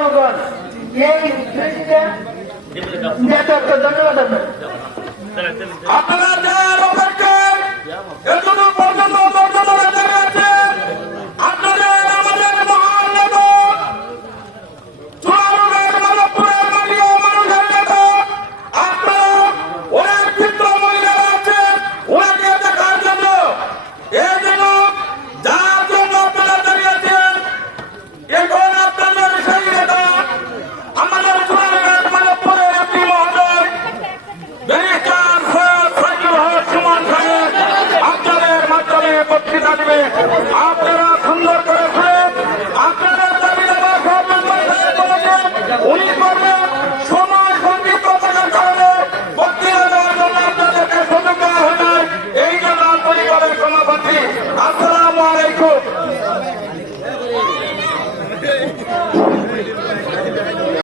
জনগণ এই দৃষ্টিতে নেতাকে ধন্যবাদ আপনার থাকবে। আপনারা সুন্দর করে শুনেন। আপনারা দাবি দাবা সব মেম্বার সাহেব বলেছেন উনি করবেন সময় সংক্ষিপ্ততার কারণে বক্তৃতা দেওয়ার জন্য আপনাদেরকে সুযোগ দেওয়া হয় নাই। এই জন্য আন্তরিকভাবে সভাপতি, আসসালামু আলাইকুম।